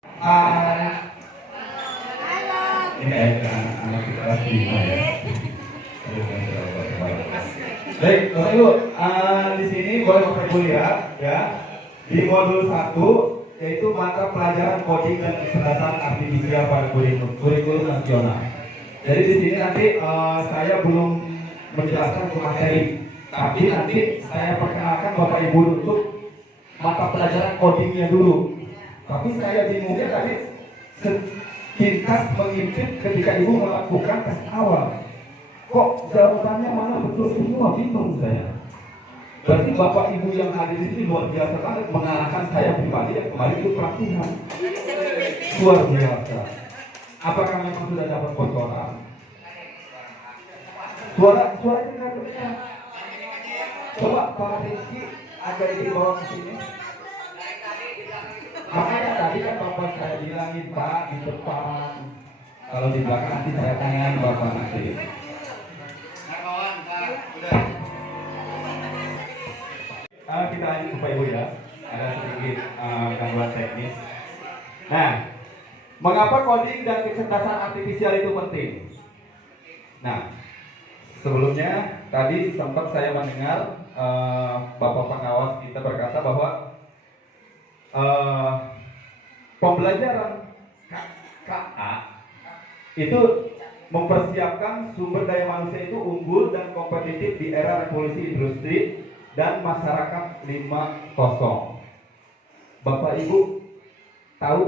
Ah, ini anak kita lagi ya. Baik, Bapak Ibu, di sini boleh Bapak Ibu lihat ya. Di modul 1 yaitu mata pelajaran coding dan kecerdasan artifisial pada kurikulum nasional. Jadi di sini nanti saya belum menjelaskan ke materi, tapi nanti saya perkenalkan Bapak Ibu untuk mata pelajaran codingnya dulu. Tapi saya bingungnya tadi sepintas mengintip ketika Ibu melakukan tes awal. Kok jawabannya malah betul semua, bingung saya. Berarti Bapak Ibu yang hadir di sini luar biasa banget mengalahkan saya pribadi yang kemarin itu pelatihan. Luar biasa. Apakah memang sudah dapat bocoran? Suara ini nggak terdengar. Coba Pak Rizky ada di bawah ke sini. Makanya tadi kan Bapak saya bilangin Pak di depan. Kalau di belakang nanti saya tanyain Bapak nanti. Kita lanjut Bapak Ibu ya. Ada sedikit gangguan teknis. Nah, mengapa coding dan kecerdasan artifisial itu penting? Nah, sebelumnya tadi sempat saya mendengar Bapak pengawas kita berkata bahwa pembelajaran KA itu mempersiapkan sumber daya manusia itu unggul dan kompetitif di era revolusi industri dan masyarakat 5.0. Bapak Ibu tahu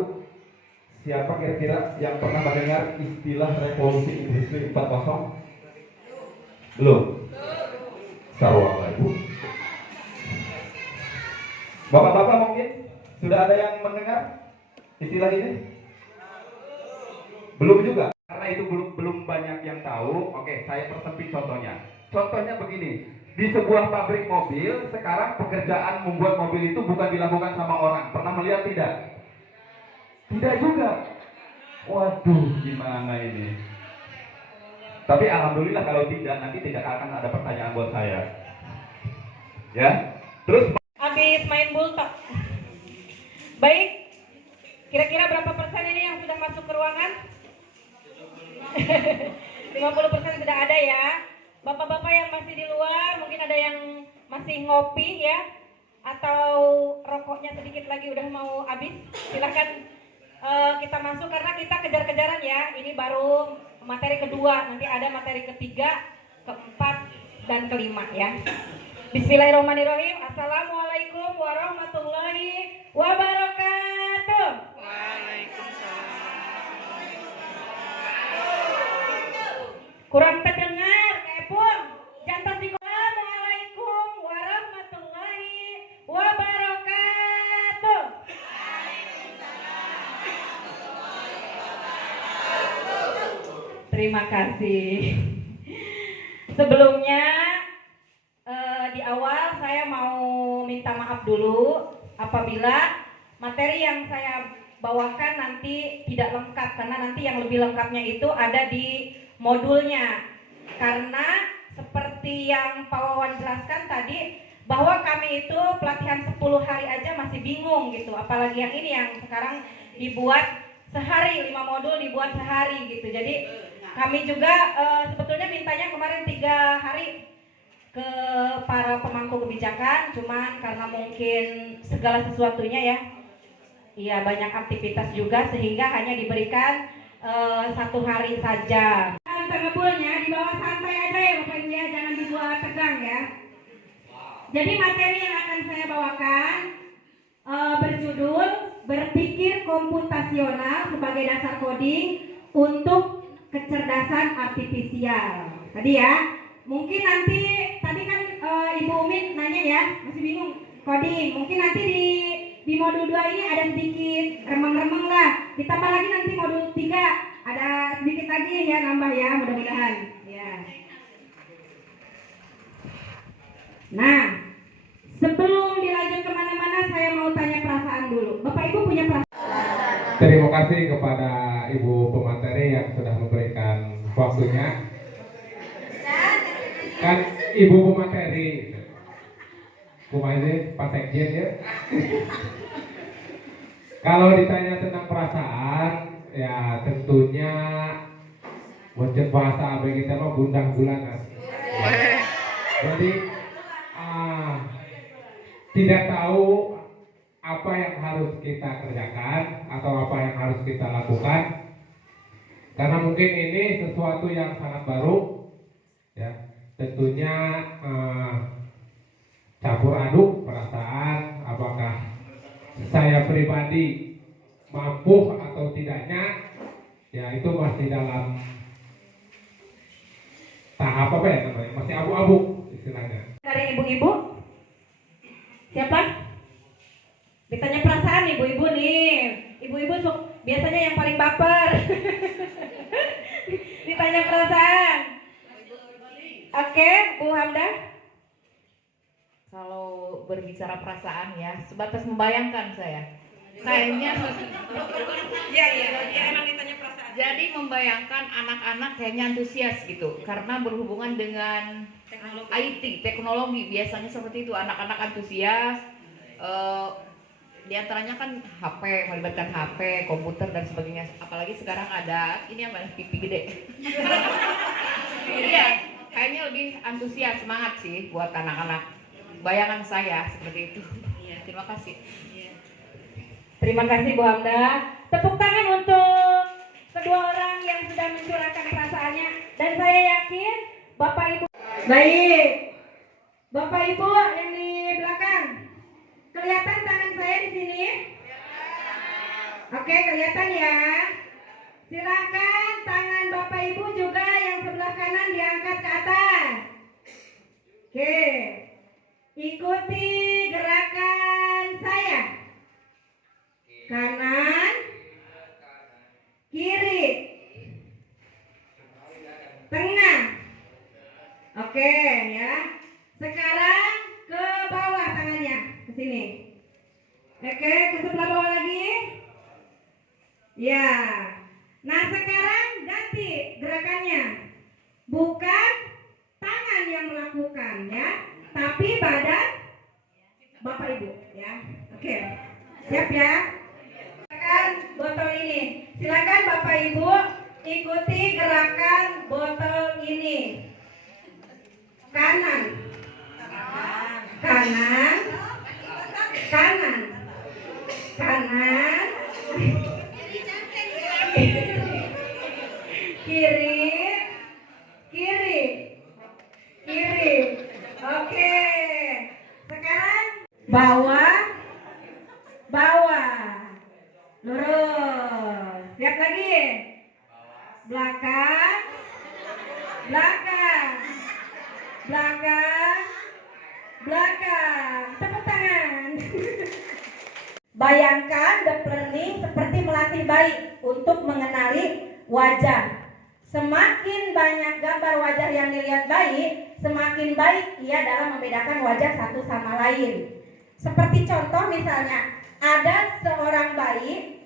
siapa kira-kira yang pernah mendengar istilah revolusi industri 4.0? Belum? Sarwa Ibu. Bapak-bapak mungkin sudah ada yang mendengar istilah ini? Belum juga. Karena itu belum banyak yang tahu. Oke, saya persempit contohnya. Contohnya begini, di sebuah pabrik mobil sekarang pekerjaan membuat mobil itu bukan dilakukan sama orang. Pernah melihat tidak? Tidak juga. Waduh, gimana ini? Tapi alhamdulillah kalau tidak, nanti tidak akan ada pertanyaan buat saya. Ya. Terus habis main bultok. Baik, kira-kira berapa persen ini yang sudah masuk ke ruangan? 50% sudah ada ya. Bapak-bapak yang masih di luar, mungkin ada yang masih ngopi ya, atau rokoknya sedikit lagi udah mau habis. Silahkan kita masuk karena kita kejar-kejaran ya. Ini baru materi kedua, nanti ada materi ketiga, keempat, dan kelima ya. Bismillahirrahmanirrahim. Assalamualaikum warahmatullahi wabarakatuh. Waalaikumsalam. Kurang terdengar, Epung. Jantan di Assalamualaikum warahmatullahi wabarakatuh. Terima kasih. Sebelumnya di awal saya mau minta maaf dulu apabila materi yang saya bawakan nanti tidak lengkap, karena nanti yang lebih lengkapnya itu ada di modulnya. Karena seperti yang Pak Wawan jelaskan tadi, bahwa kami itu pelatihan 10 hari aja masih bingung gitu, apalagi yang ini yang sekarang dibuat sehari, 5 modul dibuat sehari gitu. Jadi kami juga sebetulnya mintanya kemarin 3 hari ke para pemangku kebijakan, cuman karena mungkin segala sesuatunya ya, iya banyak aktivitas juga sehingga hanya diberikan 1 hari saja. Pengebulnya dibawa santai aja ya Bapak Ibu ya, jangan dibuat tegang ya. Jadi materi yang akan saya bawakan berjudul berpikir komputasional sebagai dasar coding untuk kecerdasan artifisial. Tadi ya. Mungkin nanti tadi kan Ibu Umin nanya ya, masih bingung coding. Mungkin nanti di modul 2 ini ada sedikit remeng-remeng lah. Ditambah lagi nanti modul 3 ada sedikit lagi ya, nambah ya, mudah-mudahan. Ya. Nah, sebelum dilanjut kemana-mana, saya mau tanya perasaan dulu. Bapak Ibu punya perasaan? Terima kasih kepada Ibu pemateri yang sudah memberikan waktunya. Kan Ibu pemateri, kumaha Pak Sekjen ya. Kalau ditanya tentang perasaan, ya tentunya wajib bahasa abg kita mah gundang gulanan. Jadi tidak tahu apa yang harus kita kerjakan atau apa yang harus kita lakukan, karena mungkin ini sesuatu yang sangat baru, ya tentunya campur aduk perasaan, apakah saya pribadi mampu atau tidaknya, ya itu masih dalam tahap apa ya namanya, masih abu-abu istilahnya. Dari ibu-ibu, siapa? Ditanya perasaan ibu-ibu nih. Ibu-ibu biasanya yang paling baper. Ditanya perasaan. Oke, Bu Hamdah. Kalau berbicara perasaan ya, sebatas membayangkan saya. Kayaknya Iya, emang ditanya perasaan. jadi membayangkan anak-anak kayaknya antusias gitu, karena berhubungan dengan IT, teknologi biasanya seperti itu, anak-anak antusias. Di antaranya kan HP, melibatkan HP, komputer dan sebagainya. Apalagi sekarang ada ini apa, TV gede. Iya, kayaknya lebih antusias, semangat sih buat anak-anak. Bayangan saya seperti itu. Terima kasih. Terima kasih Bu Hamda. Tepuk tangan untuk kedua orang yang sudah mencurahkan perasaannya. Dan saya yakin Bapak Ibu. Baik. Bapak Ibu yang di belakang. Kelihatan tangan saya di sini? Oke, kelihatan ya. Silakan tangan Bapak Ibu juga yang sebelah kanan diangkat ke atas. Oke. Ikuti gerakan saya. Kanan, kiri, tengah. Oke ya. Sekarang ke bawah tangannya, ke sini. Oke, ke sebelah bawah lagi. Ya. Nah, sekarang ganti gerakannya. Bukan tangan yang melakukan ya, tapi badan Bapak Ibu ya. Oke. Siap ya? Silakan botol ini. Silakan Bapak Ibu ikuti gerakan botol ini. Kanan. Kanan. Kanan. Kanan. Kiri. Kiri. Kiri. Oke. Sekarang bawah. Bawah. Lurus. Lihat lagi. Belakang. Belakang. Belakang. Belakang. Tepuk tangan. Bayangkan deep learning seperti melatih bayi untuk mengenali wajah. Semakin banyak gambar wajah yang dilihat bayi, semakin baik ia dalam membedakan wajah satu sama lain. Seperti contoh misalnya, ada seorang bayi,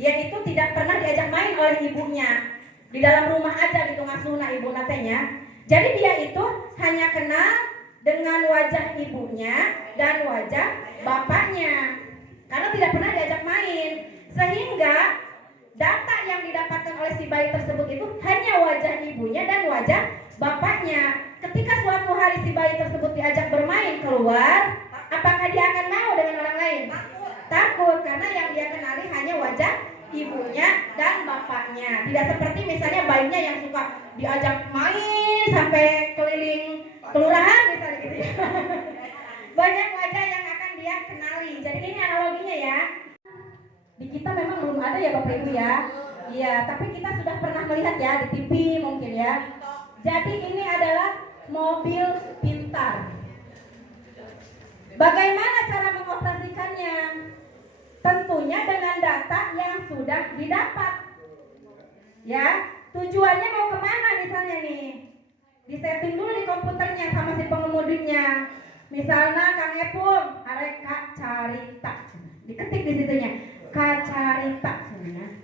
dia itu tidak pernah diajak main oleh ibunya. Di dalam rumah aja gitu ngasuhna ibu natenya. Jadi dia itu hanya kenal dengan wajah ibunya dan wajah bapaknya. Karena tidak pernah diajak main. Sehingga data yang didapatkan oleh si bayi tersebut itu hanya wajah ibunya dan wajah bapaknya. Ketika suatu hari si bayi tersebut diajak bermain keluar, apakah dia akan mau dengan orang lain? Takut, karena yang dia kenali hanya wajah ibunya dan bapaknya. Tidak seperti misalnya bayinya yang suka diajak main sampai keliling kelurahan misalnya gitu ya. Banyak wajah yang akan dia kenali. Jadi ini analoginya ya. Di kita memang belum ada ya Bapak Ibu ya. Iya, tapi kita sudah pernah melihat ya di TV mungkin ya. Jadi ini adalah mobil pintar. Bagaimana cara mengoperasikannya? Tentunya dengan data yang sudah didapat. Ya, tujuannya mau kemana misalnya nih? Disetting dulu di komputernya sama si pengemudinya. Misalnya Kang Epung, arek Kak carita. Diketik di situnya. Kacarita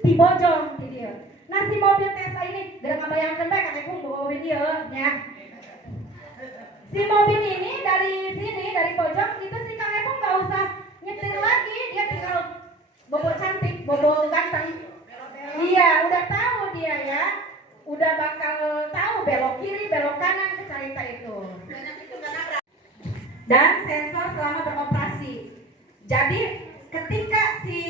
di bojong di dia. Nah si mobil Tesla ini udah ngebayangkan baik kan aku bawa mobil dia ya. Si mobil ini dari sini dari pojok itu si Kang Epung nggak usah nyetir lagi, dia tinggal bobo cantik bobo ganteng. Iya, udah tahu dia ya. Udah bakal tahu belok kiri, belok kanan ke cerita itu. Dan sensor selama beroperasi. Jadi ketika si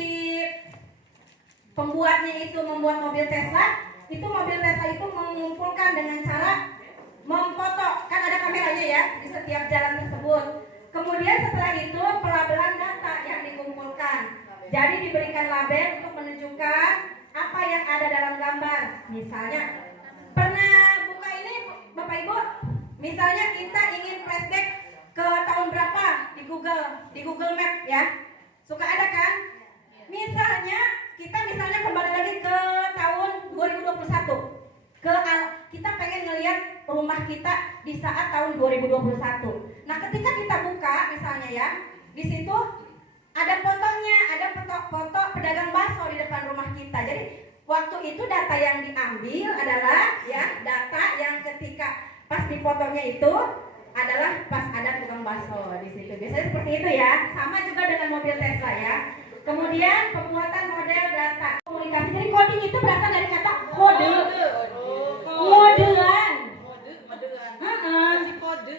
pembuatnya itu membuat mobil Tesla, itu mobil Tesla itu mengumpulkan dengan cara memfoto, kan ada kameranya ya di setiap jalan tersebut. Kemudian setelah itu pelabelan data yang dikumpulkan. Jadi diberikan label untuk menunjukkan apa yang ada dalam gambar. Misalnya, pernah buka ini Bapak Ibu? Misalnya kita ingin flashback ke tahun berapa di Google Map ya. Suka ada kan? Misalnya kita kembali lagi ke tahun 2021. Kita pengen ngelihat rumah kita di saat tahun 2021. Nah, ketika kita buka misalnya ya, di situ ada fotonya, ada foto pedagang bakso di depan rumah kita. Jadi waktu itu data yang diambil adalah ya data yang ketika pas di fotonya itu adalah pas ada tukang bakso di situ. Biasanya seperti itu ya. Sama juga dengan mobil Tesla ya. Kemudian pembuatan model data komunikasi. Jadi coding itu berasal dari kata kode. Modelan.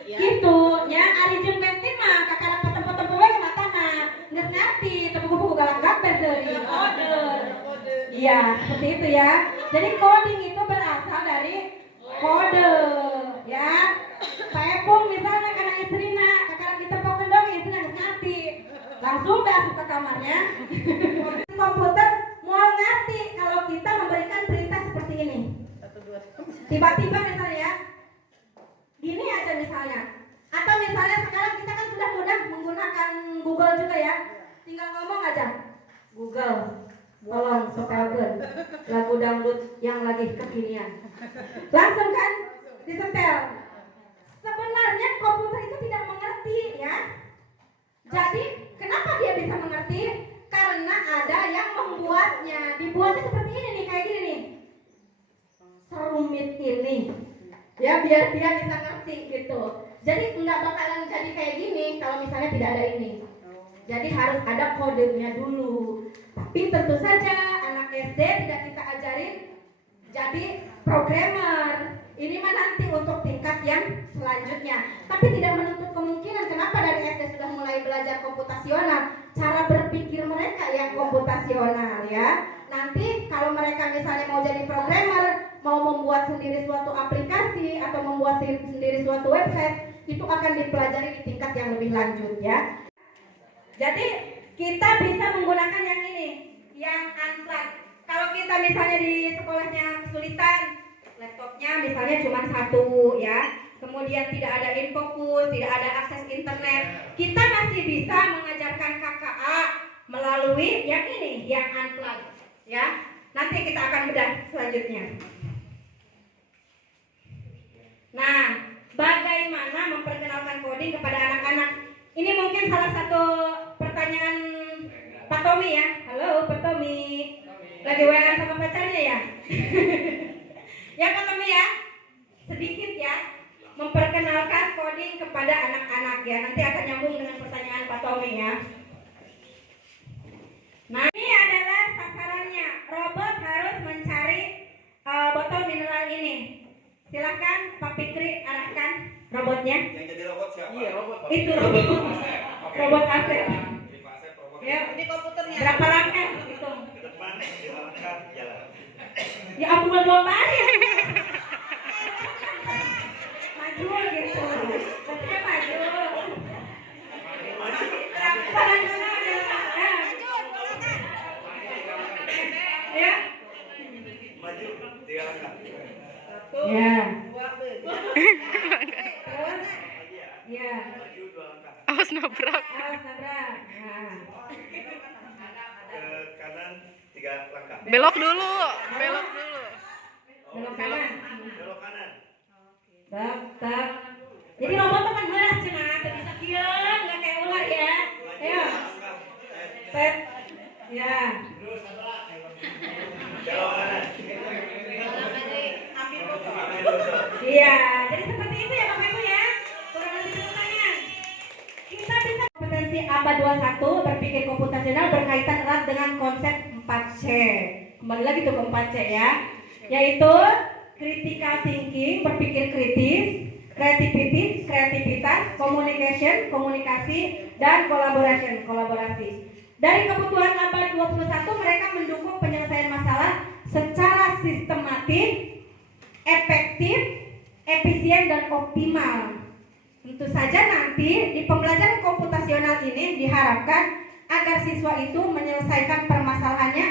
Gitu ya. Ari jeung pesti mah kakara potong-potong poe ke matana. Geus ngarti teu buku galak gambar deui. Kode. Iya, seperti itu ya. Jadi coding itu berasal dari kode ya. Paepung misalnya karena istrina kakara kita pokeun dong istrina geus ngarti. Langsung masuk ke kamarnya. Komputer mau ngerti kalau kita memberikan perintah seperti ini. Tiba-tiba misalnya ya, gini aja misalnya. Atau misalnya sekarang kita kan sudah mudah menggunakan Google juga ya. Tinggal ngomong aja, Google, tolong setelkeun lagu dangdut yang lagi kekinian. Langsung kan disetel. Sebenarnya komputer itu tidak mengerti ya. Jadi kenapa dia bisa mengerti? Karena ada yang membuatnya. Dibuatnya seperti ini nih, kayak gini nih. Serumit ini. Ya biar dia bisa ngerti gitu. Jadi nggak bakalan jadi kayak gini kalau misalnya tidak ada ini. Jadi harus ada kodenya dulu. Tapi tentu saja anak SD tidak kita ajarin jadi programmer. Ini mah nanti untuk tingkat yang selanjutnya. Tapi tidak menutup kemungkinan kenapa dari SD sudah mulai belajar komputasional. Cara berpikir mereka yang komputasional ya. Nanti kalau mereka misalnya mau jadi programmer, mau membuat sendiri suatu aplikasi atau membuat sendiri suatu website, itu akan dipelajari di tingkat yang lebih lanjut ya. Jadi kita bisa menggunakan yang ini, yang unplug. Kalau kita misalnya di sekolahnya kesulitan, laptopnya misalnya cuma satu ya, kemudian tidak ada infokus, tidak ada akses internet, kita masih bisa mengajarkan KKA melalui yang ini, yang unplug ya. Nanti kita akan bedah selanjutnya. Nah, bagaimana memperkenalkan coding kepada anak-anak? Ini mungkin salah satu pertanyaan Pak Tommy ya. Halo Pak Tommy, lagi WA sama pacarnya ya? Ya Pak Tommy ya, sedikit ya memperkenalkan coding kepada anak-anak ya. Nanti akan nyambung dengan pertanyaan Pak Tommy ya. Nah, ini adalah sasarannya. Robot harus mencari botol mineral ini. Silakan Pak Fikri arahkan robotnya. Yang jadi robot siapa? Iya, robot. Itu robot. Robot Asep. Ya, Ini komputernya. berapa langkah gitu? Ke depan, dilangkah, jalan. Ya ampun dong tadi. Maju gitu. Berarti maju. Pada dulu ya. Maju, 3 langkah. Ya. Ya. Maju 2 langkah. Awas nabrak. Awas nabrak. Nah. Ke kanan 3 langkah. Belok dulu. Belok dulu. Belok kanan. Belok kanan. Tak, tak. Jadi robot tuh kan geras cenah, teu bisa kieun, enggak kayak ular ya. Ayo. Set. Ya. Belok kanan. Iya, jadi seperti itu ya Bapak Ibu ya. Kurang lebih pertanyaan. Kita bisa kompetensi ABA 21 berpikir komputasional berkaitan erat dengan konsep 4C. Kembali lagi tuh ke 4C ya, yaitu critical thinking, berpikir kritis, kreativitas, communication, komunikasi, dan kolaborasi. Dari kebutuhan abad 21, mereka mendukung penyelesaian masalah secara sistematik, efektif, efisien, dan optimal. Tentu saja nanti di pembelajaran komputasional ini diharapkan agar siswa itu menyelesaikan permasalahannya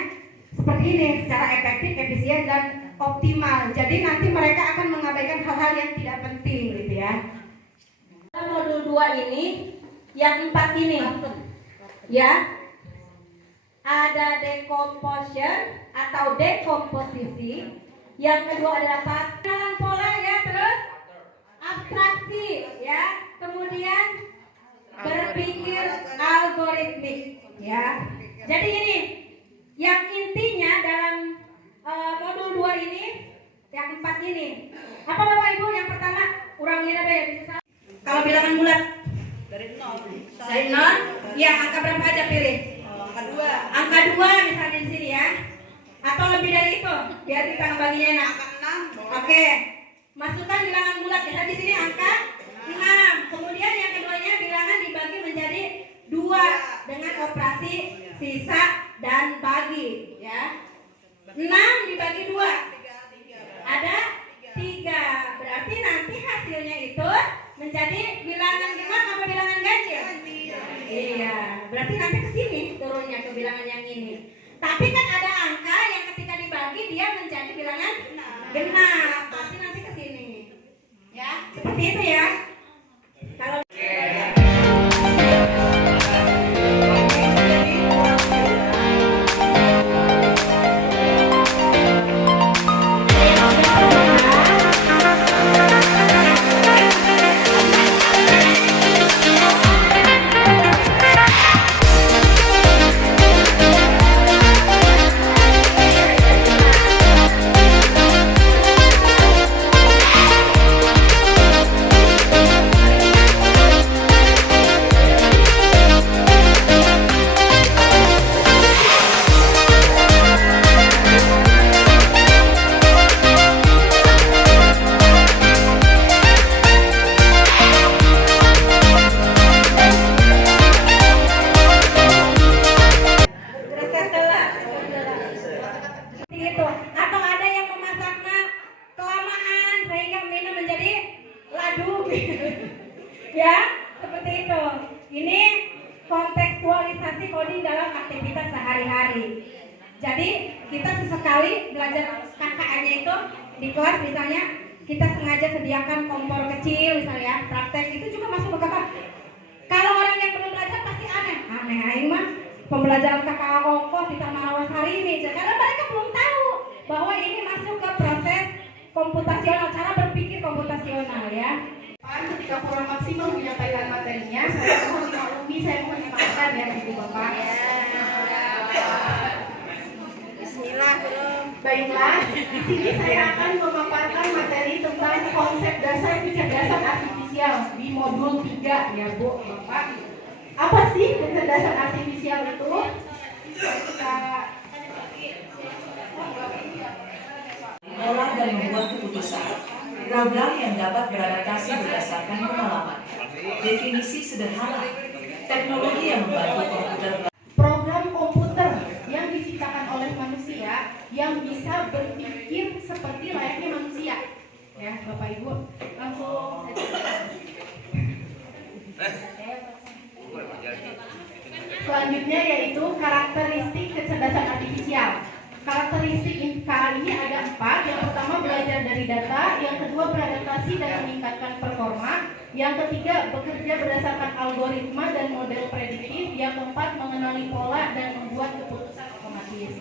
seperti ini, secara efektif, efisien, dan optimal. Jadi nanti mereka akan mengabaikan hal-hal yang tidak penting gitu ya. Modul 2 ini, yang 4 ini ya, ada decomposition atau dekomposisi. Yang kedua adalah pengenalan pola ya, terus abstraksi ya, kemudian berpikir algoritmik ya. Jadi ini yang intinya dalam modul 2 ini, yang 4 ini. Apa Bapak Ibu? Yang pertama, urangin apa ya bisa? Kalau bilangan bulat dari 0 ya, angka berapa aja pilih? Angka 2 misalnya di sini ya. Atau lebih dari itu, biar kita ngebaginya enak. Oke. Masukkan bilangan bulat, misalnya di sini angka 6. Kemudian yang keduanya bilangan dibagi menjadi 2 dengan operasi sisa dan bagi ya. 6 dibagi 2 ada 3. Berarti nanti hasilnya itu menjadi bilangan genap apa bilangan ganjil? Iya, berarti nanti ke sini turunnya ke bilangan yang ini. Tapi kan ada angka yang ketika dibagi dia menjadi bilangan genap. Berarti nanti ke sini. Ya, seperti itu ya. Kalau gitu. Atau ada yang memasaknya kelamaan sehingga minum menjadi ladu ya, seperti itu. Ini kontekstualisasi coding dalam aktivitas sehari-hari. Jadi kita sesekali belajar KKN-nya itu di kelas, misalnya kita sengaja sediakan kompor kecil misalnya, praktek itu juga masuk ke KKN. Kalau orang yang belum belajar pasti aneh aing mah pembelajaran KKA Ongkos di Taman Lawas hari ini, karena mereka belum tahu bahwa ini masuk ke proses komputasional, cara berpikir komputasional ya. Ketika kurang maksimal menyampaikan materinya, saya mohon dimaklumi, saya mohon dimaafkan ya Ibu Bapak. Bismillah. Baiklah, di sini saya akan memaparkan materi tentang konsep dasar kecerdasan artifisial di modul 3 ya Bu Bapak. Apa sih kecerdasan artifisial itu? Mengolah dan membuat keputusan. Program yang dapat beradaptasi berdasarkan pengalaman. Definisi sederhana. Teknologi yang membantu komputer. Program komputer yang diciptakan oleh manusia yang bisa berpikir seperti layaknya manusia. Ya, Bapak Ibu, langsung selanjutnya yaitu karakteristik kecerdasan artifisial. Karakteristik kali ini ada 4. Yang pertama belajar dari data, yang kedua beradaptasi dan meningkatkan performa, yang ketiga bekerja berdasarkan algoritma dan model prediktif, yang keempat mengenali pola dan membuat keputusan otomatis.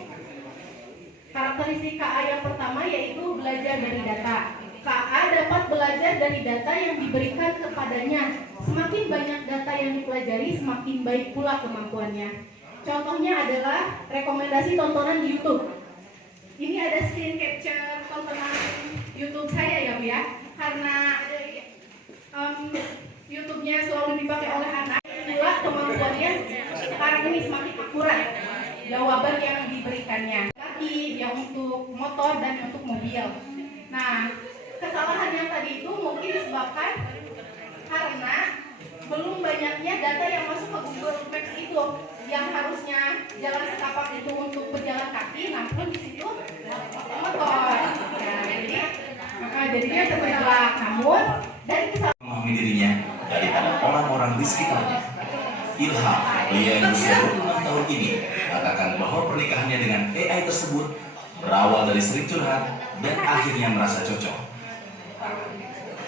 Karakteristik KA yang pertama yaitu belajar dari data. KA dapat belajar dari data yang diberikan kepadanya. Semakin banyak data yang dipelajari, semakin baik pula kemampuannya. Contohnya adalah rekomendasi tontonan di YouTube. Ini ada screen capture tontonan YouTube saya ya Bu ya. Karena YouTube-nya selalu dipakai oleh anak, itulah kemampuannya sekarang ini semakin akurat. jawaban yang diberikannya. Kaki yang untuk motor dan untuk mobil. Nah, kesalahan yang tadi itu mungkin disebabkan karena belum banyaknya data yang masuk ke Google Maps itu, yang harusnya jalan setapak itu untuk berjalan kaki, namun di situ motor. Nah, jadinya terbelah. Namun dari kesalahan memahami dirinya daripada orang-orang di sekitarnya. Ilham, pria yang berusia 26 tahun ini, katakan bahwa pernikahannya dengan AI tersebut berawal dari sering curhat dan akhirnya merasa cocok.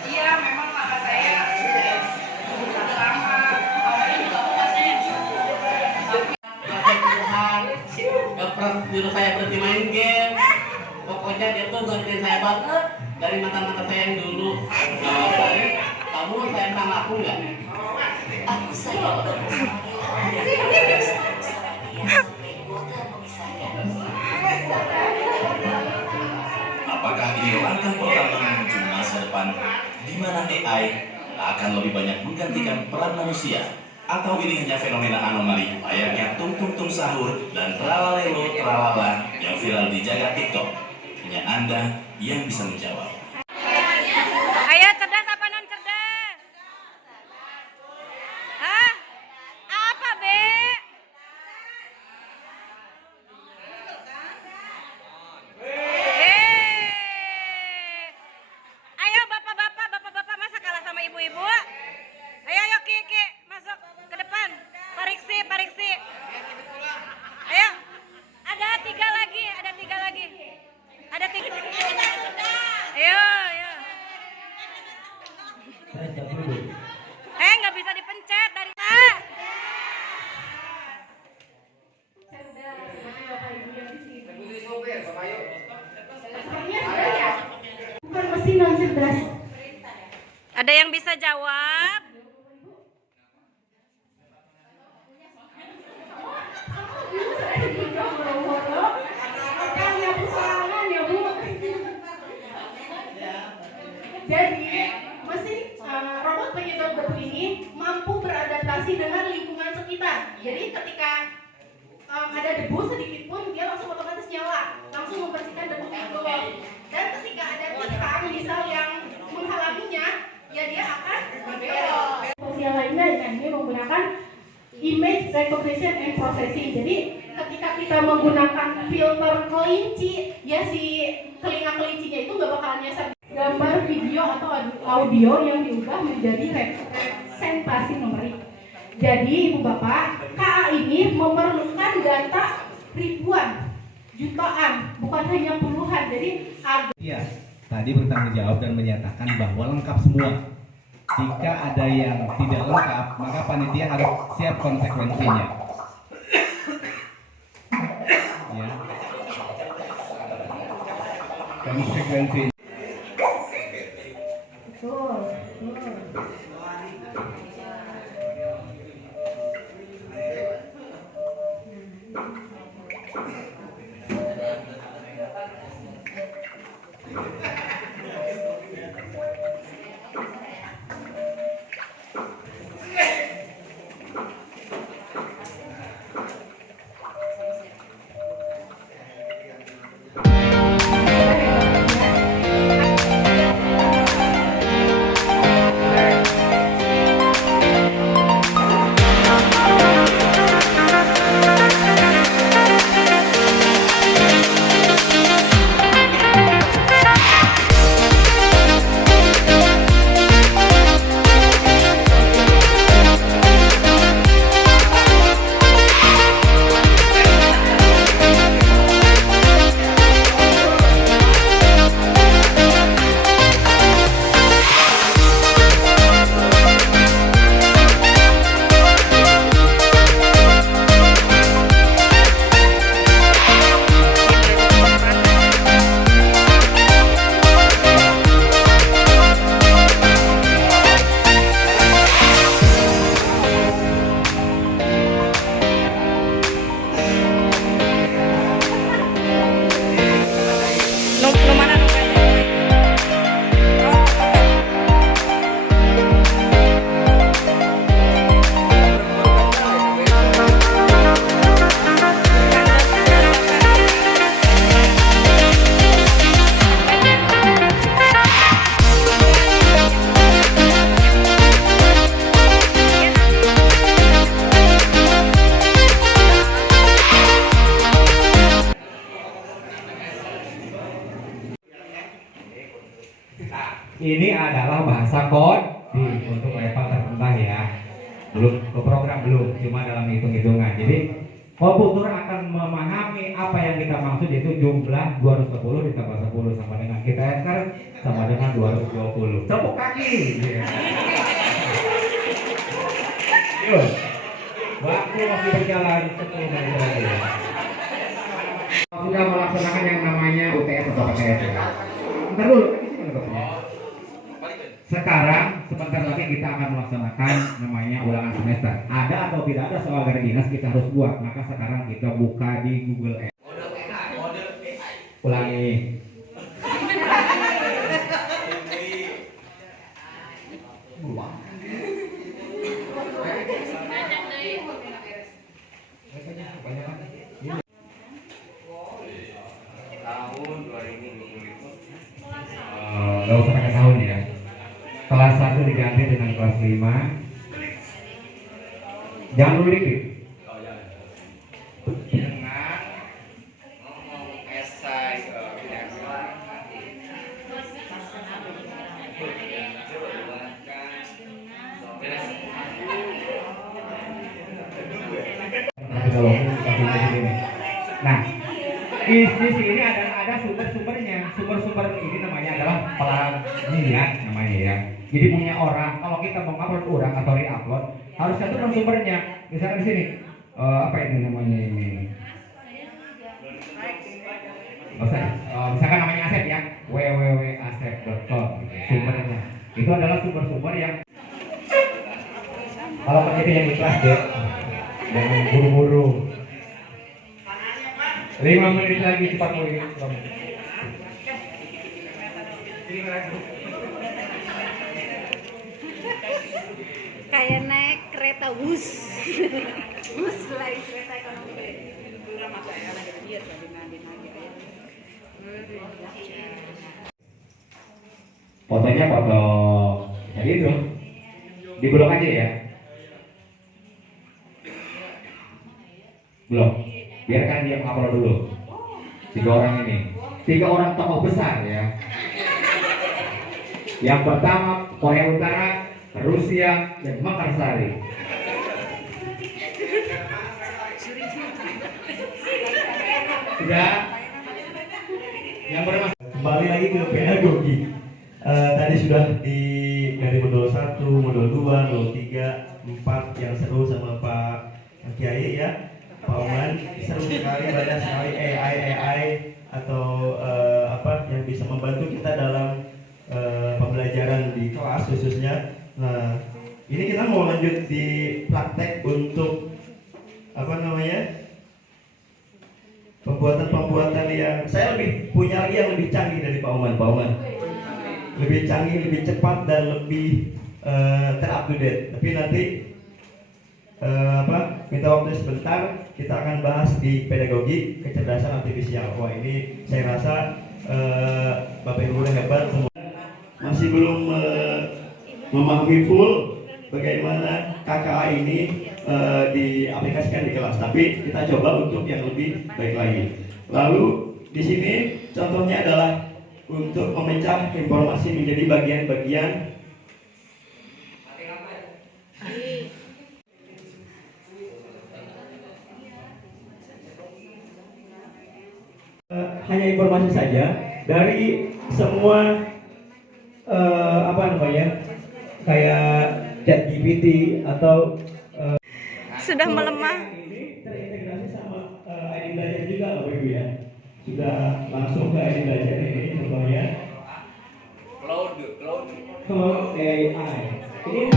Iya, memang mata saya lama. Awalnya juga muka saya Gak pernah nyuruh saya berhenti main game. Pokoknya dia tuh ngertiin saya banget dari mata-mata saya yang dulu. Kamu sayang sama aku nggak? Aku sayang banget sama Ilham dan dia sampai kota memisahkan. Apakah ini langkah pertama menuju masa depan di mana AI akan lebih banyak menggantikan peran manusia? Atau ini hanya fenomena anomali layaknya tung-tung-tung sahur dan tralalelo tralala yang viral di jagat TikTok? Hanya Anda yang bisa menjawab. Ayo, cerdas apa non cerdas? Hah? Apa, Be? Ayo bapak-bapak masa kalah sama ibu-ibu? Ayo Ki, masuk ke depan. Pariksi. Ayo. Ada tiga lagi. Ada tiga. Ayo. Nggak bisa dipencet dari tak. bukan mesin non cerdas. Ada yang bisa jawab? Jadi mesin robot penyedot debu ini mampu beradaptasi dengan lingkungan sekitar. Jadi ketika ada debu sedikit pun dia langsung otomatis nyala, langsung membersihkan debu itu. Dan ketika ada tiang misal yang menghalanginya, ya dia akan berbelok. Sosial lainnya dengan ini menggunakan image recognition and processing. Jadi ketika kita menggunakan filter kelinci, ya si telinga kelincinya itu nggak bakalan nyasar gambar, video atau audio yang diubah menjadi representasi numerik. Jadi ibu bapak, KA ini memerlukan data ribuan, jutaan, bukan hanya puluhan. Jadi Iya, tadi bertanggung jawab dan menyatakan bahwa lengkap semua. Jika ada yang tidak lengkap, maka panitia harus siap konsekuensinya. Ya. Konsekuensinya. ini adalah bahasa coding untuk level terendah ya. Belum ke program belum, cuma dalam hitung-hitungan. Jadi komputer akan memahami apa yang kita maksud, yaitu jumlah 210 ditambah 10 sama dengan kita enter sama dengan 220. Tepuk kaki. Yuk, waktu masih berjalan 10 menit lagi. Sudah melaksanakan yang namanya UTS atau PTS ya. Bentar dulu, sekarang sebentar lagi kita akan melaksanakan namanya ulangan semester. Ada atau tidak ada soal dari dinas kita harus buat. Maka sekarang kita buka di Google Ads. Ulangi. Tahun 2020 nggak usah pakai tahun ya. Kelas 1 diganti dengan kelas 5. Jangan dulu dikit. Dengan ngomong esai nah, di sini ada sumber-sumbernya. Sumber-sumber ini namanya adalah plagiat namanya ya. Jadi punya orang, kalau kita mau upload orang atau re-upload harus satu sumbernya. Misalkan di sini apa ini namanya ini? Misalkan namanya Asep ya, www.asep.com sumbernya. Itu adalah sumber-sumber yang kalau itu yang ikhlas deh, jangan buru-buru. 5 menit lagi cepat mulai. Kayak naik kereta bus. Bus lagi kereta ekonomi. Fotonya foto jadi itu di blok aja ya. Belum. Biarkan dia upload dulu. 3 orang ini. 3 orang tokoh besar ya. Yang pertama Korea Utara, Rusia, dan Makassari. Sudah. Yang bermasalah. Kembali lagi ke pedagogi. Tadi sudah dari modul 1, modul 2, modul 3, 4 yang seru sama Pak Kiai ya. Pak Oman, seru sekali, banyak sekali AI atau apa yang bisa membantu kita dalam pembelajaran di kelas khususnya. Nah, ini kita mau lanjut di praktek untuk apa namanya pembuatan yang saya punya lagi yang lebih canggih dari Pak Oman. Pak Oman lebih canggih, lebih cepat dan lebih terupdate. Tapi nanti minta waktu sebentar, kita akan bahas di pedagogi kecerdasan artifisial. Wah, ini saya rasa Bapak Ibu hebat semua. Masih belum memahami full bagaimana KKA ini diaplikasikan di kelas, tapi kita coba untuk yang lebih baik lagi. Lalu di sini contohnya adalah untuk memecah informasi menjadi bagian-bagian. Hanya informasi saja dari semua kayak ChatGPT atau Sudah melemah. ini terintegrasi sama ID belajar juga Bapak Ibu ya. Sudah langsung ke ID belajar ini contohnya. Cloud AI. Ini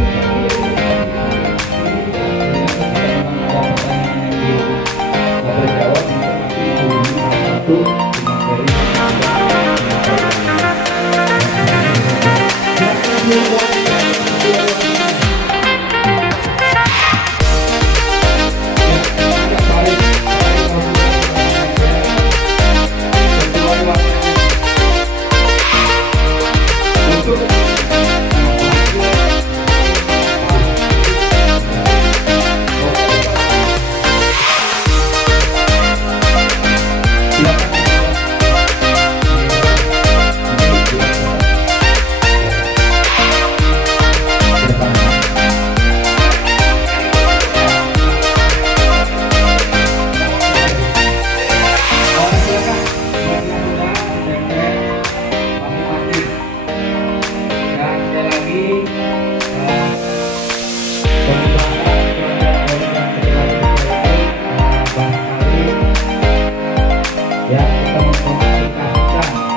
ya kita mengkomunikasikan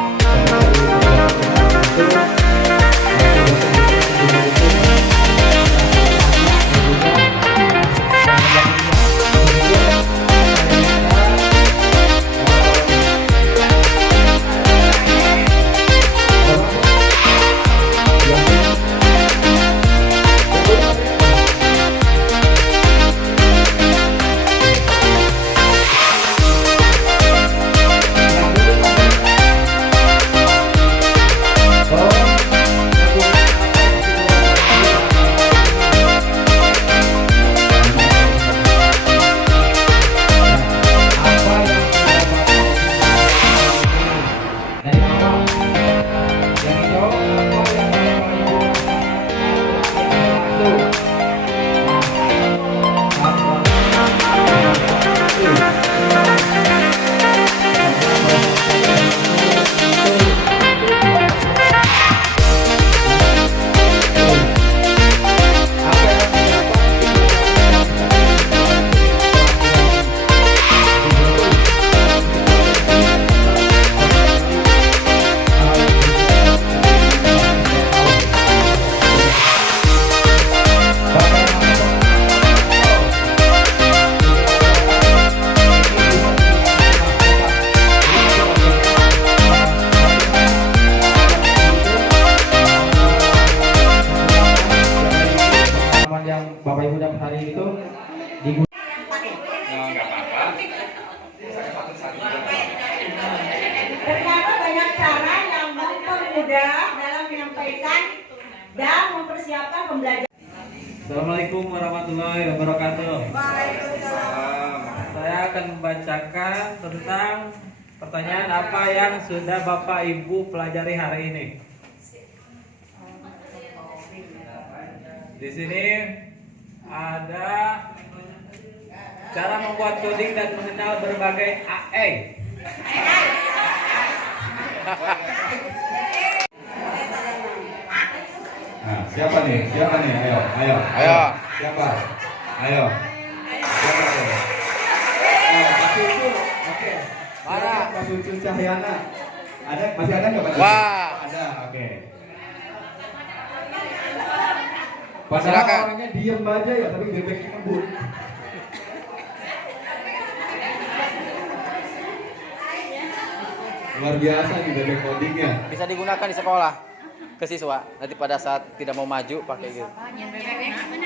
Bapak Ibu dapat hari itu Ternyata banyak cara yang mempermudah dalam menyampaikan dan mempersiapkan pembelajaran. Assalamualaikum warahmatullahi wabarakatuh. Saya akan membacakan tentang pertanyaan apa yang sudah Bapak Ibu pelajari hari ini. Di sini ada cara membuat coding dan mengenal berbagai AI. Nah, siapa nih? Ayo. Siapa? Ayo. Siapa tuh? Pak Cucu. Oke. Mana? Pak Cucu Cahyana. Ada? Masih ada nggak Pak Cucu? Ada. Oke. Padahal orangnya diem aja ya, tapi bebeknya ngebut. Luar biasa nih bebek codingnya. Bisa digunakan di sekolah ke siswa nanti pada saat tidak mau maju pakai gitu.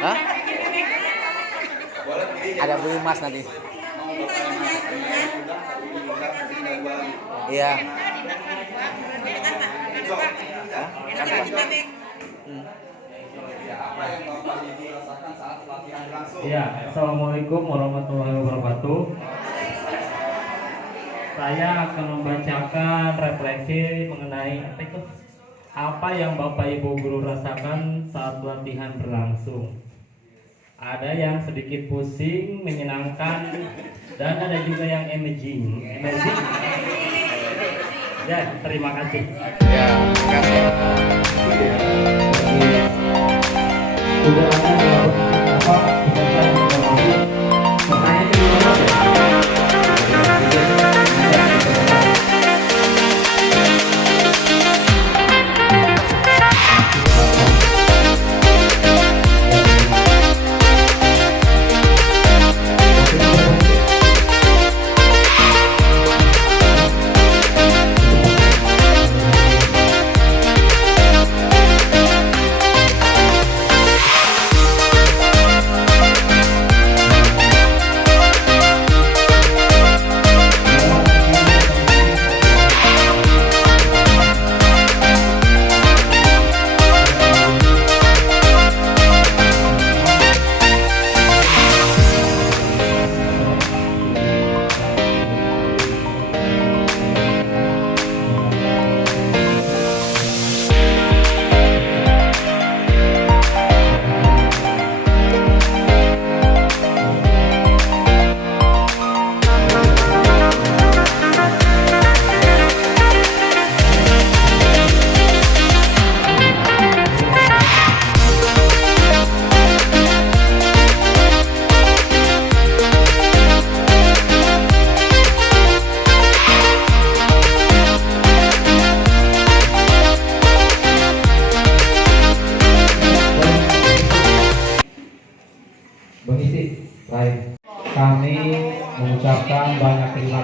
Hah? Ada Bu Mas nanti. Iya. Ya, Assalamualaikum warahmatullahi wabarakatuh. Saya akan membacakan refleksi mengenai apa yang Bapak Ibu guru rasakan saat latihan berlangsung. Ada yang sedikit pusing, menyenangkan, dan ada juga yang amazing. Ya, terima kasih. Ya, terima kasih. sudah ada apa pertanyaan kedua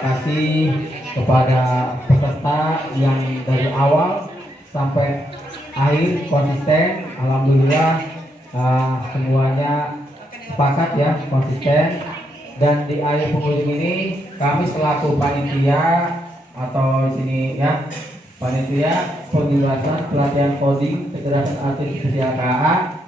kasih kepada peserta yang dari awal sampai akhir konsisten. Alhamdulillah semuanya sepakat ya, konsisten. Dan di akhir penghujung ini kami selaku panitia atau di sini ya, panitia penjelasan pelatihan coding kecerdasan artifisial KA,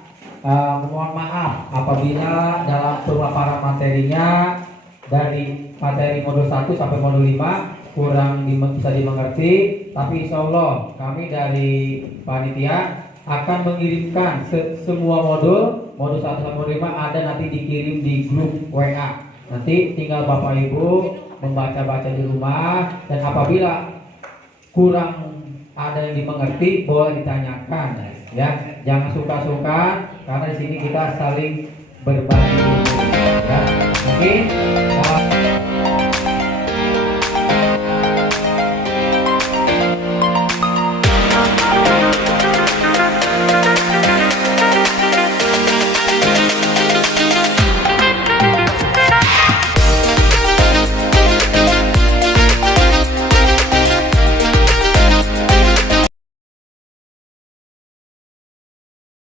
mohon maaf apabila dalam pemaparan materinya dari materi modul 1 sampai modul 5 kurang bisa dimengerti, tapi insya Allah kami dari panitia akan mengirimkan semua modul 1 sampai modul 5 ada nanti dikirim di grup WA. Nanti tinggal Bapak Ibu membaca-baca di rumah, dan apabila kurang ada yang dimengerti boleh ditanyakan ya. Jangan suka-suka karena di sini kita saling berbagi ya. Mungkin